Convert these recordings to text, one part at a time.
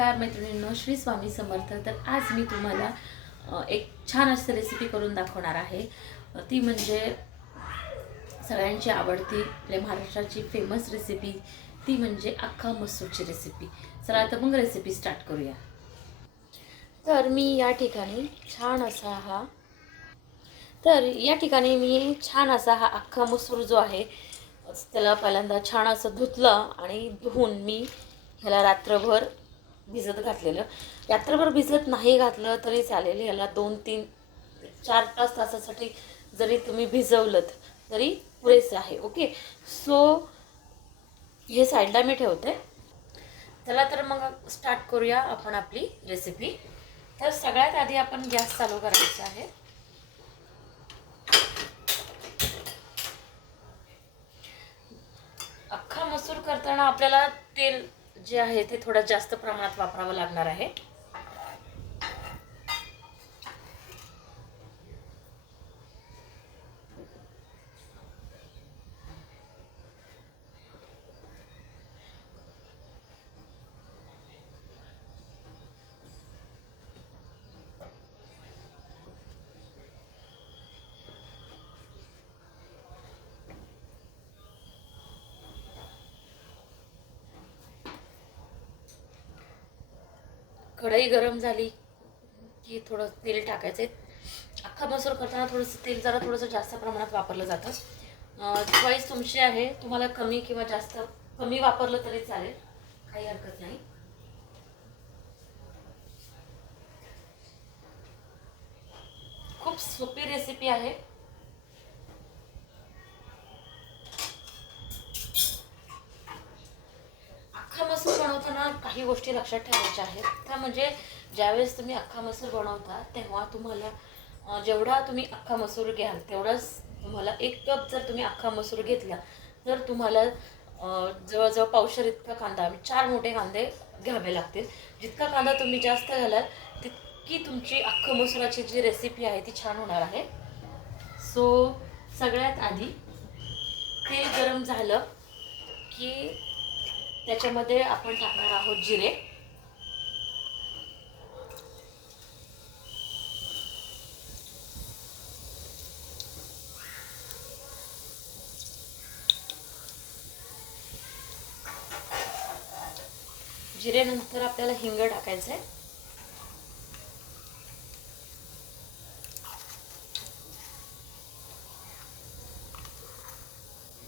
नमस्कार मैत्रिणींनो, श्री स्वामी समर्थ। तर आज मी तुम्हाला एक छान अशी रेसिपी करून दाखवणार आहे। ती म्हणजे सगळ्यांची आवडती, आपल्या महाराष्ट्राची फेमस रेसिपी, ती म्हणजे अख्खा मसूरची रेसिपी। चला तर मग रेसिपी स्टार्ट करूया। तर मी या ठिकाणी छान असा हा अख्खा मसूर जो आहे, त्याला पहिल्यांदा छान असं धुतलं आणि धुवून मी ह्याला रात्रभर भिजत घातलेलं। रात्रभर भिजत नाही घातलं तरी चालेल, ह्याला 2-3-4-5 तासासाठी जरी तुम्ही भिजवलं तरी पुरेसे आहे। ओके, सो हे साईडला मी ठेवते। चला तर मग स्टार्ट करूया आपण आपली रेसिपी। तर सगळ्यात आधी आपण गॅस चालू करायचा आहे। अख्खा मसूर करताना आपल्याला तेल जे आहे ते थोडं जास्त प्रमाणात वापरावं लागणार आहे। कढई गरम झाली की थोडं तेल टाकायचं। अख्खा मसूर करताना थोडंसं तेल जरा थोडंसं जास्त प्रमाणात वापरलं जातं। चॉईस तुमची आहे, तुम्हाला कमी किंवा जास्त, कमी वापरलं तरी चालेल, काही हरकत नाही। खूप सोपी रेसिपी आहे। अख्खा मसूर बनवताना काही गोष्टी लक्षात ठेवायच्या आहेत। त्या म्हणजे ज्यावेळेस तुम्ही अख्खा मसूर बनवता तेव्हा तुम्हाला जेवढा तुम्ही अख्खा मसूर घ्याल तेवढाच तुम्हाला, 1 कप जर तुम्ही अख्खा मसूर घेतला तर तुम्हाला जवळजवळ पावशेर इतका कांदा, 4 मोठे कांदे घ्यावे लागतील। जितका कांदा तुम्ही जास्त घालाल तितकी तुमची अख्खा मसुराची जी रेसिपी आहे ती छान होणार आहे। सो सगळ्यात आधी तेल गरम झालं की त्याच्यामध्ये आपण टाकणार आहोत जिरे। जिरे नंतर आपल्याला हिंग टाकायचं आहे।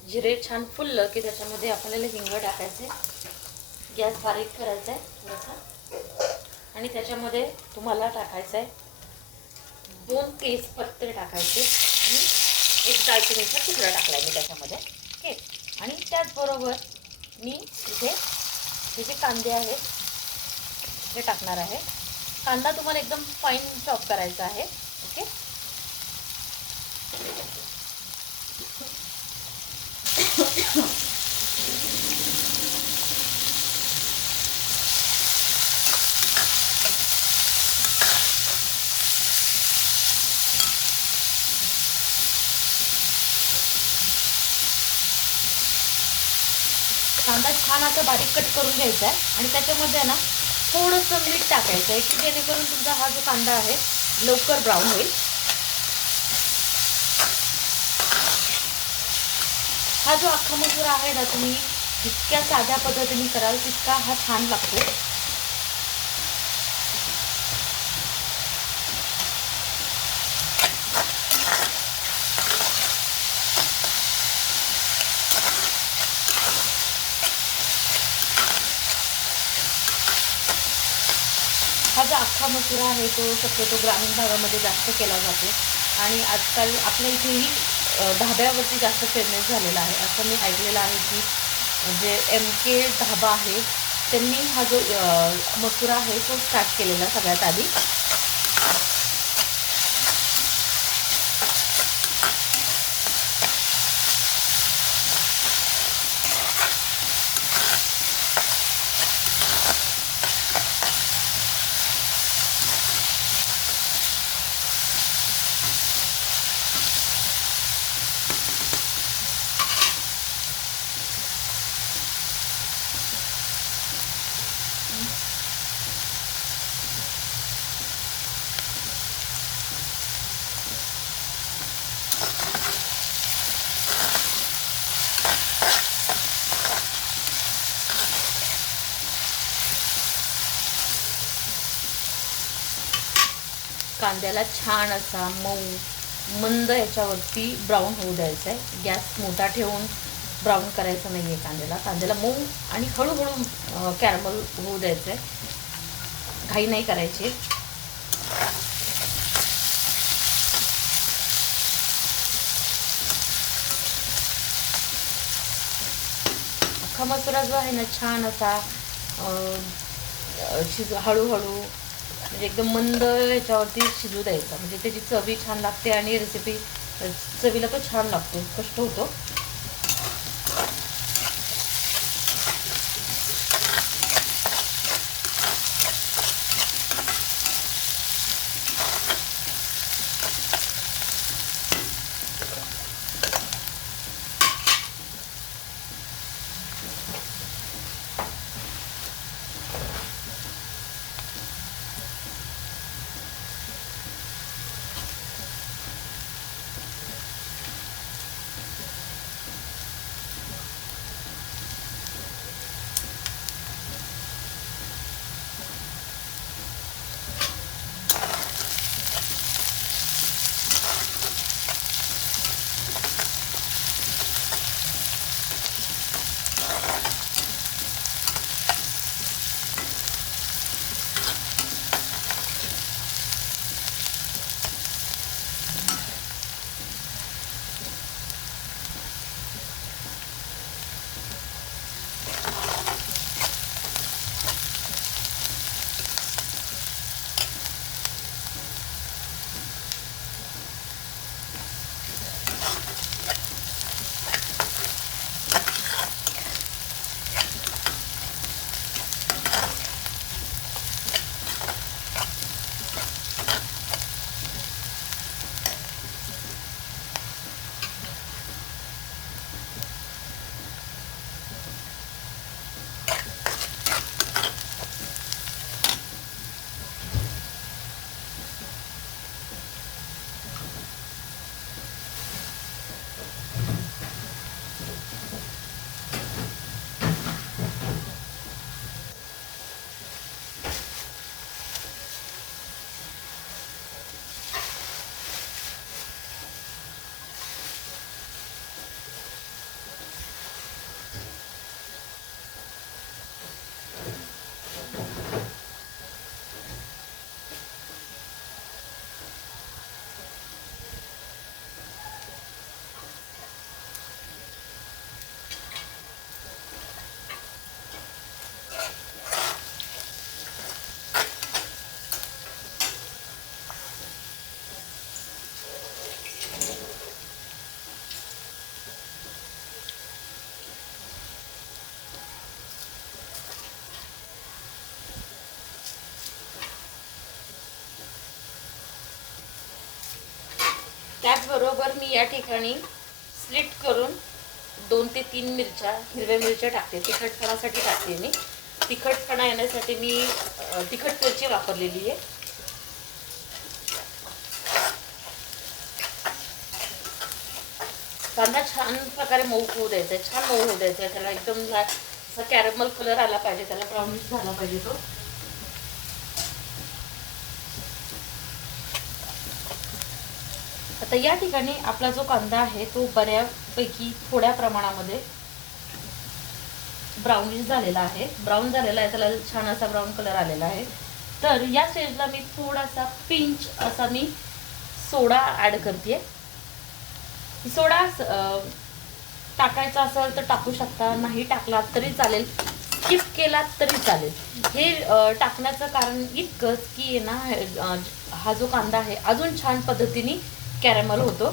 जिरे छान फुललं की त्याच्यामध्ये आपल्याला हिंग टाकायचे। गॅस बारीक करायचा आहे थोडासा, आणि त्याच्यामध्ये तुम्हाला टाकायचं आहे 2 तेजपत्ते टाकायचे आणि 1 दालचिनीचा तुकडा टाकला मी त्याच्यामध्ये। ओके, आणि त्याचबरोबर मी इथे हे जे कांदे आहेत ते टाकणार आहे। कांदा तुम्हाला एकदम फाईन चॉप करायचा आहे। ओके, कांदा छान असा बारीक कट करून घ्यायचा आहे आणि त्याच्यामध्ये ना थोडंसं मीठ टाकायचं आहे की जेणेकरून तुमचा हा जो कांदा आहे लवकर ब्राऊन होईल। हा जो अख्खा मसूर आहे ना, तुम्ही जितक्या साध्या पद्धतीने कराल तितका हा छान लागतो। हा जो अख्खा मसूर आहे तो शक्यतो ग्रामीण भागामध्ये जास्त केला जातो आणि आजकाल आपल्या इथेही ढाब्यावरती जास्त फेमस झालेला आहे। असं मी ऐकलेलं आहे की जे MK ढाबा आहे त्यांनी हा जो मसूर आहे तो स्टार्ट केलेला सगळ्यात आधी। कांद्याला छान असा मऊ मंद ह्याच्यावरती ब्राऊन होऊ द्यायचा आहे. गॅस मोठा ठेवून ब्राऊन करायचं नाही आहे कांद्याला मऊ आणि हळूहळू कॅरमल होऊ द्यायचं आहे. घाई नाही करायची. अख्खा मसुरा जो आहे ना छान असा हळूहळू म्हणजे एकदम मंद ह्याच्यावरती शिजू द्यायचा, म्हणजे त्याची चवी छान लागते आणि रेसिपी चवीला तो छान लागतो, कष्ट होतो. त्याचबरोबर मी या ठिकाणी स्लिट करून 2 ते 3 मिरच्या, हिरव्या मिरच्या टाकते. तिखटपणासाठी टाकते मी. तिखटपणा येण्यासाठी मी तिखट मिरची वापरलेली आहे. कांदा छान प्रकारे मऊ होऊ द्यायचा आहे, छान मऊ होऊ द्यायचा आहे. त्याला एकदम असा कॅरमल कलर आला पाहिजे, त्याला ब्राउनिश झाला पाहिजे तो. आता या ठिकाणी आपला जो कांदा आहे तो बऱ्यापैकी थोड्या प्रमाणामध्ये ब्राउनिश झालेला आहे, ब्राऊन झालेला आहे, त्याला छान असा ब्राऊन कलर आलेला आहे. तर या स्टेजला मी थोडासा पिंच असा मी सोडा ॲड करते. सोडा टाकायचा असेल तर टाकू शकता, नाही टाकला तरी चालेल, स्किप केला तरी चालेल. हे टाकण्याचं कारण इतकंच की ना हा जो कांदा आहे अजून छान पद्धतीने कॅरमल होतो.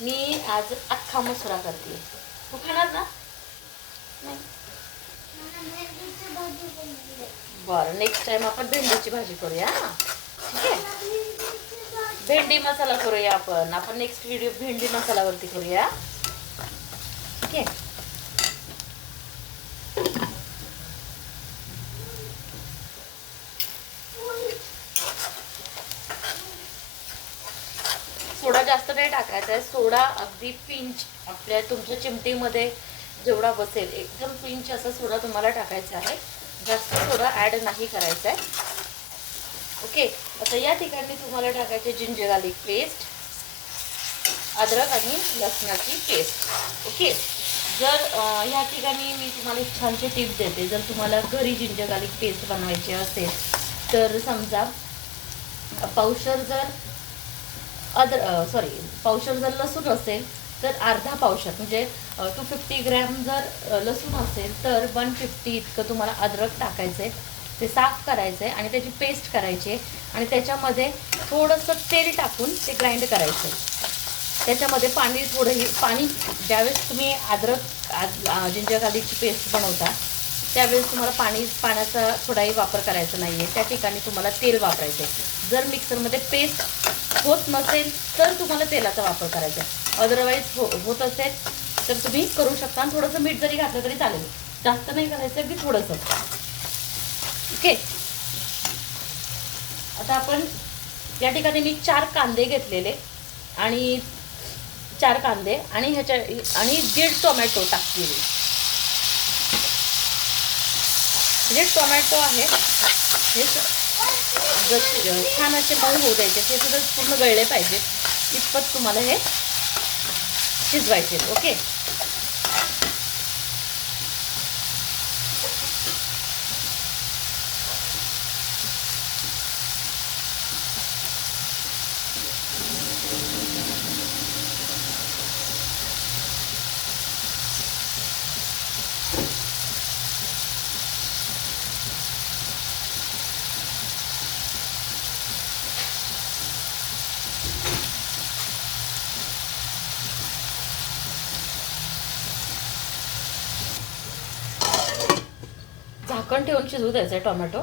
मी आज अख्खा मसुरा करते. तू खाणार ना? नाही. बरं, नेक्स्ट टाइम आपण भेंडीची भाजी करूया. ठीक आहे, भेंडी मसाला करूया आपण नेक्स्ट व्हिडिओ भेंडी मसाल्यावरती करूया. ठीक आहे. सोडा जास्त नाही टाकायचा आहे, सोडा अगदी पिंच आपल्या तुमच्या चिमटीमध्ये जेवढा बसेल एकदम पिंच असा सोडा तुम्हाला टाकायचा आहे, जास्त सोडा ॲड नाही करायचा आहे. ओके. आता या ठिकाणी तुम्हाला टाकायचे जिंजर गार्लिक पेस्ट, अद्रक आणि लसणाची पेस्ट. ओके. जर ह्या ठिकाणी मी तुम्हाला एक छानशी टिप देते. जर तुम्हाला घरी जिंजर गार्लिक पेस्ट बनवायची असेल तर समजा पावशर जर लसूण असेल तर अर्धा पावशर म्हणजे 250 ग्रॅम जर लसूण असेल तर 150 इतकं तुम्हाला अद्रक टाकायचं आहे. ते साफ करायचं आहे आणि त्याची पेस्ट करायची आहे आणि त्याच्यामध्ये थोडंसं तेल टाकून ते ग्राइंड करायचं आहे. त्याच्यामध्ये पाणी ज्यावेळेस तुम्ही जिंजर गार्लिकची पेस्ट बनवता त्यावेळेस तुम्हाला पाण्याचा थोडाही वापर करायचा नाही आहे. त्या ठिकाणी तुम्हाला तेल वापरायचं आहे. जर मिक्सरमध्ये पेस्ट होत नसेल तर तुम्हाला तेलाचा वापर करायचा आहे. अदरवाईज होत असेल तर तुम्ही करू शकता. आणि थोडंसं मीठ जरी घातलं तरी चालेल, जास्त नाही करायचं, अगदी थोडंसं. ओके. आता आपण या ठिकाणी मी 4 कांदे घेतलेले आणि 4 कांदे आणि 1.5 टोमॅटो टाकलेले. जे टोमॅटो आहे हे जसे छान असे मऊ होऊ द्यायचे, ते सुद्धा पूर्ण गळले पाहिजे इतपत तुम्हाला हे शिजवायचे. ओके. झाकण ठेवून शिजवू द्यायचं आहे टोमॅटो.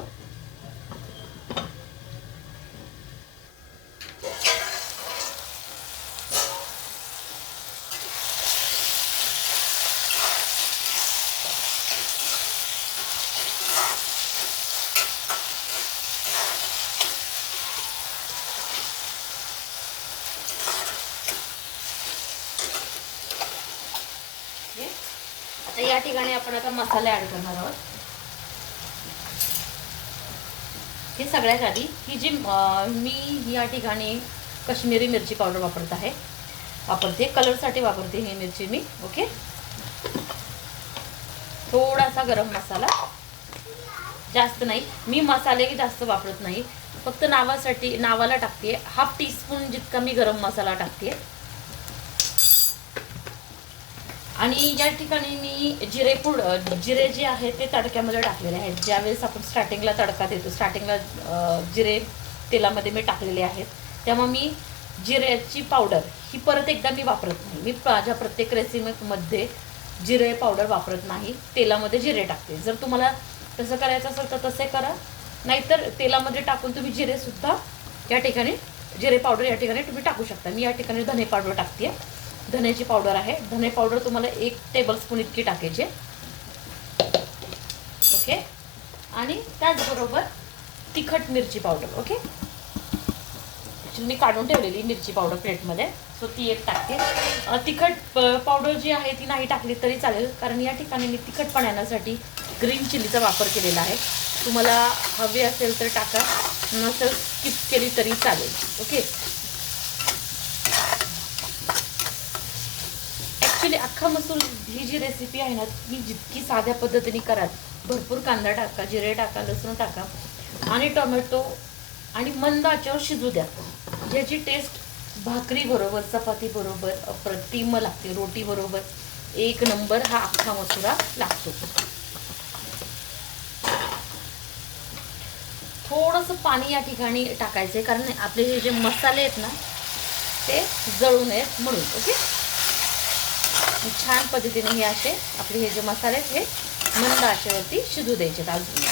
आता या ठिकाणी आपण आता मसाले ॲड करणार आहोत. हे सगळ्यात आधी ही जी मी या ठिकाणी काश्मीरी मिरची पावडर वापरते, कलरसाठी वापरते ही मिरची मी. ओके. थोडासा गरम मसाला, जास्त नाही. मी मसाले जास्त वापरत नाही, फक्त नावाला टाकते. 1/2 टीस्पून जितका मी गरम मसाला टाकते. आणि या ठिकाणी मी जिरे जे आहे ते तडक्यामध्ये टाकलेले आहेत. ज्यावेळेस आपण स्टार्टिंगला तडका देतो, स्टार्टिंगला जिरे तेलामध्ये मी टाकलेले आहेत. त्यामुळे मी जिऱ्याची पावडर ही परत एकदा मी वापरत नाही. मी माझ्या प्रत्येक रेसिपीमध्ये जिरे पावडर वापरत नाही, तेलामध्ये जिरे टाकते. जर तुम्हाला तसं करायचं असेल तर तसे करा, नाहीतर तेलामध्ये टाकून तुम्ही जिरेसुद्धा या ठिकाणी जिरे पावडर या ठिकाणी तुम्ही टाकू शकता. मी या ठिकाणी धने पावडर टाकते. धन्याची पावडर आहे. धने पावडर तुम्हाला 1 टेबलस्पून इतकी टाकायची. ओके. आणि त्याचबरोबर तिखट मिरची पावडर. ओके. मी काढून ठेवलेली मिरची पावडर प्लेटमध्ये, सो ती एक टाकते. तिखट पावडर जी आहे ती नाही टाकली तरी चालेल, कारण या ठिकाणी मी तिखटपणा येण्यासाठी ग्रीन चिलीचा वापर केलेला आहे. तुम्हाला हवे असेल तर टाका, नसेल स्किप केली तरी चालेल. ओके. ॲक्च्युली अख्खा मसूर ही जी रेसिपी आहे ना, ती जितकी साध्या पद्धतीने कराल, भरपूर कांदा टाका, जिरे टाका, लसूण टाका आणि टोमॅटो आणि मंद आचेवर शिजू द्या. ज्याची टेस्ट भाकरी बरोबर, चपाती बरोबर अप्रतिम लागते. रोटी बरोबर 1 नंबर हा अख्खा मसुरा लागतो. थोडंसं पाणी या ठिकाणी टाकायचं आहे, कारण आपले हे जे मसाले आहेत ना ते जळू नयेत म्हणून. ओके. छान पद्धतीने हे असे आपले हे जे मसाले आहेत हे मंद आचेवरती शिजू द्यायचे. अजून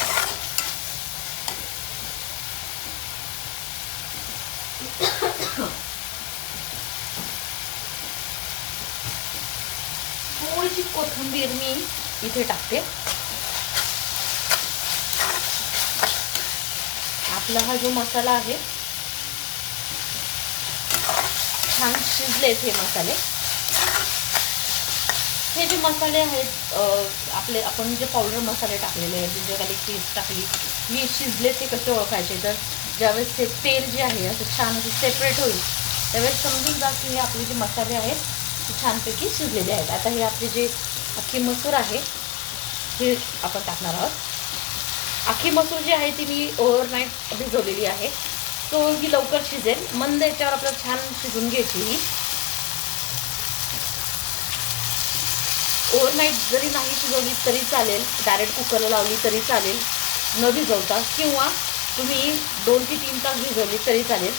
थोडीशी कोथिंबीर मी इथे टाकते. आपला हा जो मसाला आहे छान शिजलेत हे मसाले. हे जे मसाले आहेत आपले आपण जे पावडर मसाले टाकलेले आहेत, जिंजर गार्लिक पेस्ट टाकली, मी शिजले ते कसे ओळखायचे, तर ज्यावेळेस ते तेल जे आहे असं छान असं सेपरेट होईल त्यावेळेस समजून जा की हे आपले जे मसाले आहेत ते छानपैकी शिजलेले आहेत. आता हे आपले जे अख्खी मसूर आहे हे आपण टाकणार आहोत. अख्खी मसूर जी आहे ती मी ओव्हरनाईट भिजवलेली आहे, सो ही लवकर शिजेल. मंद याच्यावर आपल्याला छान शिजून घ्यायची ही. ओव्हरनाईट जरी नाही शिजवली तरी चालेल, डायरेक्ट कुकरला लावली तरी चालेल न भिजवता, किंवा तुम्ही 2 ते 3 तास भिजवली तरी चालेल.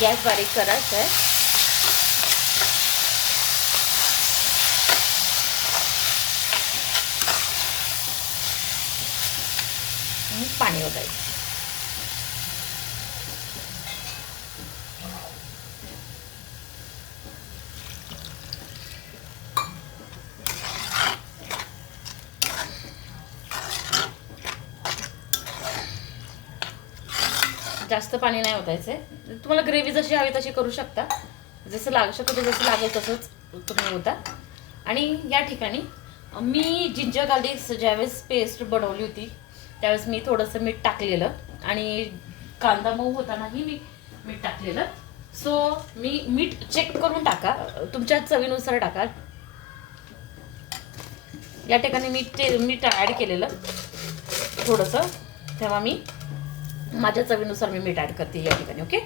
गॅस बारीक करायचा आहे. पाणी ओतायचं. जास्त पाणी नाही ओतायचं. तुम्हाला ग्रेव्ही जशी हवी तशी करू शकता, जसं जसं लागेल तसंच तुम्ही ओता. आणि या ठिकाणी मी जिंजर गार्लिक ज्यावेळेस पेस्ट बनवली होती त्यावेळेस मी थोडंसं मीठ टाकलेलं, आणि कांदा मऊ होतानाही मी मीठ टाकलेलं. सो मी मीठ चेक करून टाका, तुमच्या चवीनुसार टाका. या ठिकाणी मीठ ॲड केलेलं थोडंसं, तेव्हा मी माझ्या चवीनुसार मी मीठ ॲड करते या ठिकाणी. ओके,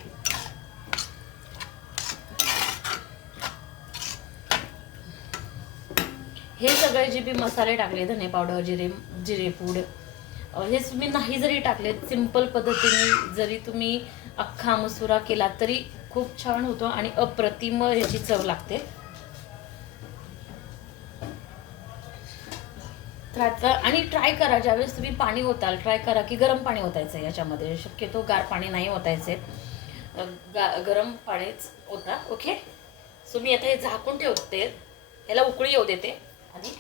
हे सगळे जे मी मसाले टाकले, धने पावडर, जिरे पूड, हे तुम्ही नाही जरी टाकले, सिंपल पद्धतीने जरी तुम्ही अख्खा मसुरा केला तरी खूप छान होतो आणि अप्रतिम ह्याची चव लागते. आणि ट्राय करा, ज्यावेळेस तुम्ही पाणी ओताल ट्राय करा की गरम पाणी ओतायचं. याच्यामध्ये शक्यतो गार पाणी नाही ओतायचे, गरम पाणीच ओता. ओके, सो मी आता हे झाकून ठेवते, याला उकळी येऊ देते. आणि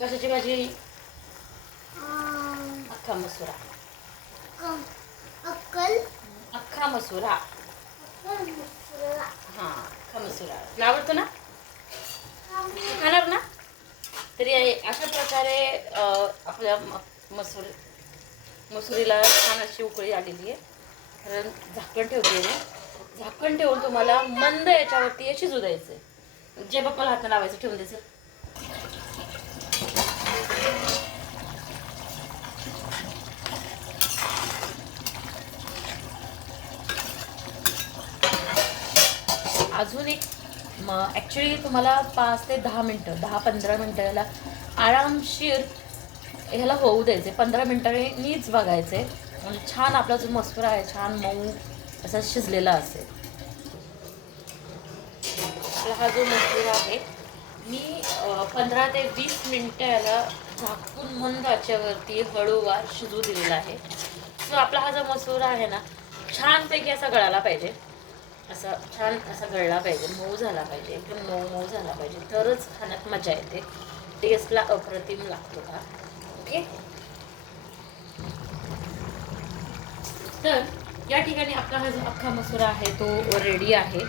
कशाची भाजी? अख्खा मसुरा. अख्खा मसुरा. हां, अख्खा मसुरा आवडतो ना, खाणार ना? तरी अशा प्रकारे आपल्या मसुरीला छान अशी उकळी आलेली आहे. कारण झाकण ठेवते, झाकण ठेवून तुम्हाला मंद याच्यावरती हे शिजू द्यायचं. जे बाप्पाला हात लावायचं, ठेवून द्यायचं. अजून एक ॲक्च्युली तुम्हाला 5 ते 10 मिनटं, 10-15 मिनटं याला आरामशीर ह्याला होऊ द्यायचे. 15 मिनटांनीच बघायचे, म्हणजे छान आपला जो मसुरा आहे छान मऊ असा शिजलेला असेल. आपला हा जो मसुरा आहे मी 15 ते 20 मिनटं याला झाकून मंद आचेवरती हळूवार शिजू दिलेला आहे. सो आपला हा जो मसुरा आहे ना छानपैकी असा गळाला पाहिजे, असा छान असा गळला पाहिजे, मऊ झाला पाहिजे, एकदम मऊ झाला पाहिजे, तरच खाण्यात मजा येते, टेस्टला अप्रतिम लागतो का. ओके, तर या ठिकाणी आपला हा जो अख्खा मसुरा आहे तो रेडी आहे.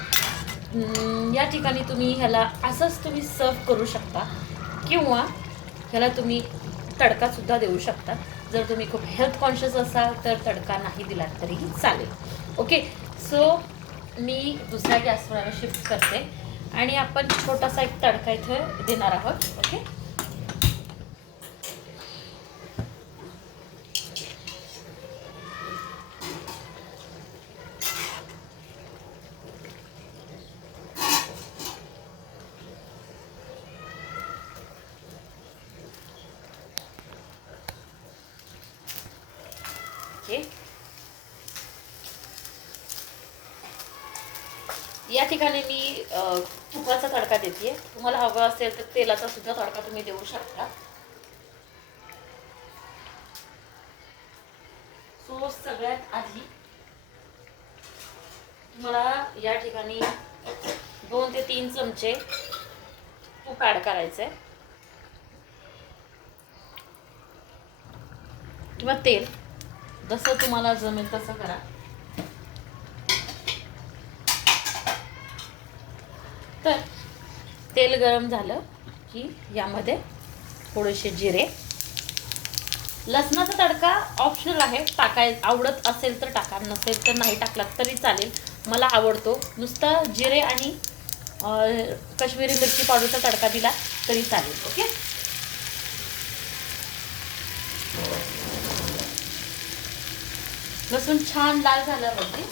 या ठिकाणी तुम्ही ह्याला असंच तुम्ही सर्व करू शकता, किंवा ह्याला तुम्ही तडकासुद्धा देऊ शकता. जर तुम्ही खूप हेल्थ कॉन्शियस असाल तर तडका नाही दिला तरीही चालेल. ओके, सो मी दुसऱ्या गॅसवर शिफ्ट करते आणि आपण छोटासा एक तडका इथे देणार आहोत. Okay, okay. या ठिकाणी मी तुपाचा तडका देते. तुम्हाला हवा असेल तर तेलाचा सुद्धा तडका तुम्ही देऊ शकता. सो सगळ्यात आधी तुम्हाला या ठिकाणी 2 ते 3 चमचे तूप ॲड करायचं आहे. किंवा तेल, जसं तुम्हाला जमेल तसं करा. तर तेल गरम झालं की यामध्ये थोडेसे जिरे, लसणाचा तडका ऑप्शनल आहे, आवडत असेल तर टाका, नसेल तर नाही टाकला तरी चालेल. मला आवडतो. नुसता जिरे आणि काश्मीरी मिरची पावडरचा तडका दिला तरी चालेल. ओके. लसूण छान लाल झाल्यावरती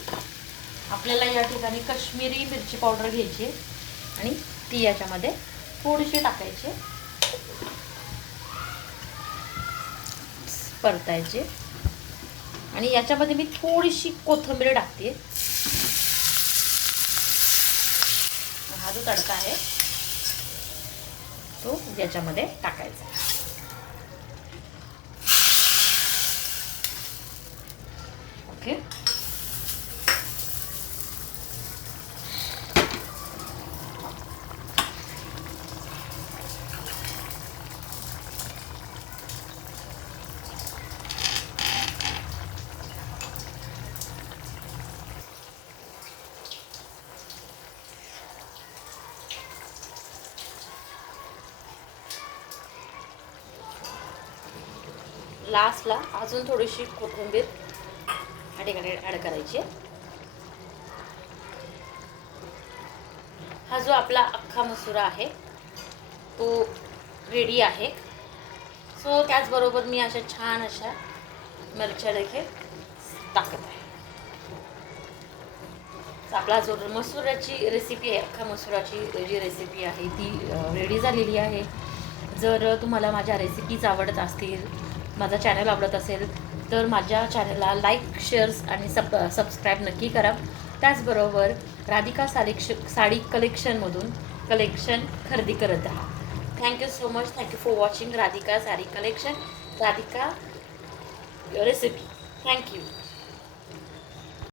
आपल्याला या ठिकाणी काश्मीरी मिरची पावडर घ्यायची आणि ती याच्यामध्ये थोडीशी टाकायची, परतायची. आणि याच्यामध्ये मी थोडीशी कोथिंबीर टाकते. हा जो तडका आहे तो याच्यामध्ये टाकायचा. ओके. लास्टला अजून थोडीशी कोथिंबीर या ठिकाणी ॲड करायची. हा जो आपला अख्खा मसुरा आहे तो रेडी आहे. सो त्याचबरोबर मी अशा छान अशा मिरच्या देखील टाकत आहे. आपला जो मसुराची रेसिपी आहे, अख्खा मसुराची जी रेसिपी आहे ती रेडी झालेली आहे. जर तुम्हाला माझ्या रेसिपीज आवडत असतील, माझा चॅनल आवडत असेल तर माझ्या चॅनलला लाईक, शेअर्स आणि सबस्क्राईब नक्की करा. त्याचबरोबर राधिका साडी कलेक्शनमधून कलेक्शन खरेदी करत राहा. Thank you so much. Thank you for watching Radhika sari collection, Radhika recipe. Thank you.